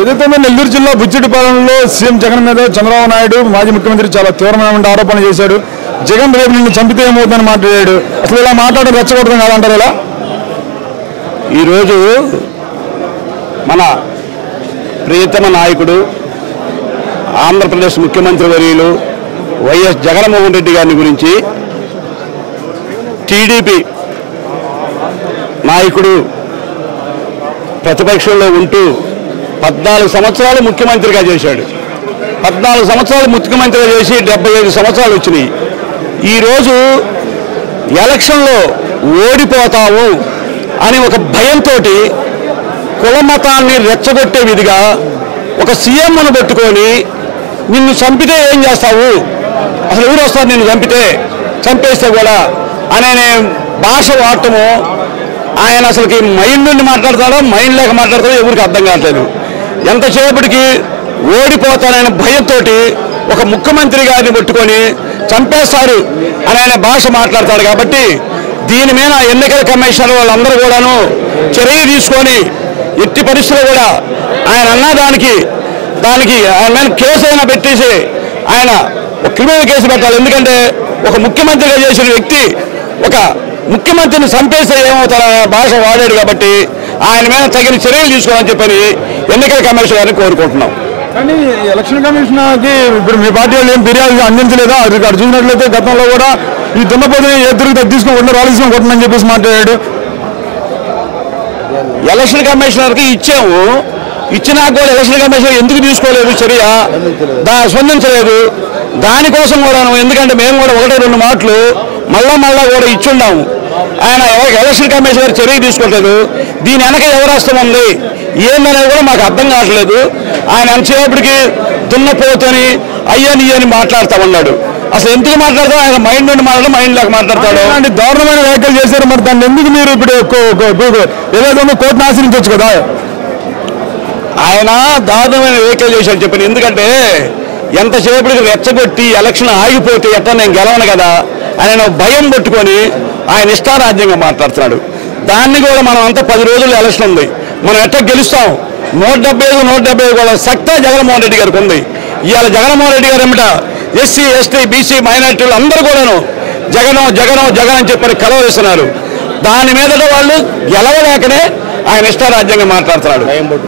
ఏదైతే నెల్లూరు జిల్లా బుచ్చిరెడ్డిపాలెంలో సీఎం జగన్ మీద చంద్రబాబు నాయుడు మాజీ ముఖ్యమంత్రి చాలా తీవ్రమైన ఆరోపణలు చేశాడు. జగన్ రేపు నిన్ను చంపితే ఏమవుతుందని మాట్లాడాడు. అసలు ఇలా మాట్లాడడం రెచ్చగొట్టడం కాదంటారు. ఇలా ఈరోజు మన ప్రియతమ నాయకుడు ఆంధ్రప్రదేశ్ ముఖ్యమంత్రి వర్యులు వైఎస్ జగన్మోహన్ రెడ్డి గారిని గురించి టీడీపీ నాయకుడు ప్రతిపక్షంలో ఉంటూ 14 సంవత్సరాలు ముఖ్యమంత్రిగా చేశాడు. 14 సంవత్సరాలు ముఖ్యమంత్రిగా చేసి 75 సంవత్సరాలు వచ్చినాయి. ఈరోజు ఎలక్షన్లో ఓడిపోతాము అని ఒక భయంతో కుల మతాన్ని రెచ్చగొట్టే విధిగా ఒక సీఎంను పెట్టుకొని నిన్ను చంపితే ఏం చేస్తావు, అసలు ఎవరు వస్తారు నిన్ను చంపేస్తే కూడా అనే భాష వాడటము, ఆయన అసలుకి మైండ్ నుండి మాట్లాడతాడో మైండ్ లేక మాట్లాడతాడో ఎవరికి అర్థం కావట్లేదు. ఎంతసేపటికి ఓడిపోతాననే భయంతో ఒక ముఖ్యమంత్రి గారిని పట్టుకొని చంపేస్తారు అనే భాష మాట్లాడతాడు. కాబట్టి దీని మీద ఎన్నికల కమిషన్ వాళ్ళందరూ కూడాను చర్య తీసుకొని ఎట్టి పరిస్థితుల్లో కూడా ఆయన అన్న దానికి ఆయన మీద కేసు అయినా పెట్టేసి ఆయన ఒక క్రిమినల్ కేసు పెట్టాలి. ఎందుకంటే ఒక ముఖ్యమంత్రిగా చేసిన వ్యక్తి ఒక ముఖ్యమంత్రిని చంపేస్తే ఏమవుతారనే భాష వాడాడు. కాబట్టి ఆయన మీద తగిన చర్యలు తీసుకోవాలని చెప్పని ఎన్నికల కమిషన్ గారిని కోరుకుంటున్నాం. కానీ ఎలక్షన్ కమిషన్కి ఇప్పుడు మీ పార్టీ వాళ్ళు ఏం ఫిర్యాదు అందించలేదా? అది అక్కడ చూసినట్లయితే గతంలో కూడా ఈ దున్నపోతే ఏ తిరిగి తీసుకుని ఉన్న రావాల్సిన కొట్టనని చెప్పేసి మాట్లాడాడు. ఎలక్షన్ కమిషనర్కి ఇచ్చాము, ఇచ్చినా కూడా ఎలక్షన్ కమిషనర్ ఎందుకు తీసుకోలేదు చర్య, స్పందించలేదు. దానికోసం కూడా ఎందుకంటే మేము కూడా 1-2 మాటలు మళ్ళా కూడా ఇచ్చున్నాము. ఆయన ఎలక్షన్ కమిషనర్ చర్య తీసుకోవట్లేదు. దీని వెనక ఎవరాస్తం ఉంది ఏందనేది కూడా మాకు అర్థం కావట్లేదు. ఆయన ఎంతసేపటికి దున్నపోతని అయ్యని మాట్లాడుతూ ఉన్నాడు. అసలు ఎందుకు మాట్లాడతాడు? ఆయన మైండ్ నుండి మైండ్ లేక మాట్లాడతాడు. అంటే దారుణమైన వ్యాఖ్యలు చేశారు. మరి దాన్ని ఎందుకు మీరు ఇప్పుడు ఏదైతే కోర్టును ఆశ్రయించవచ్చు కదా? ఆయన దారుణమైన వ్యాఖ్యలు చేశాడు చెప్పాను. ఎందుకంటే ఎంతసేపటికి రెచ్చగొట్టి ఎలక్షన్ ఆగిపోతే ఎట్లా నేను గెలవను కదా ఆయన భయం పట్టుకొని ఆయన ఇష్టారాజ్యంగా మాట్లాడుతున్నాడు. దాన్ని కూడా మనం అంతా 10 రోజులు ఎలక్షన్ ఉంది, మనం ఎట్లా గెలుస్తాం? 175 కూడా సత్తా జగన్మోహన్ రెడ్డి గారికి ఉంది. ఇవాళ జగన్మోహన్ రెడ్డి గారు ఏమిట ఎస్సీ ఎస్టీ బీసీ మైనార్టీలు అందరూ కూడాను జగన్ అని చెప్పని కలవరిస్తున్నారు. దాని మీద వాళ్ళు గెలవలేకనే ఆయన ఇష్టారాజ్యంగా మాట్లాడుతున్నాడు.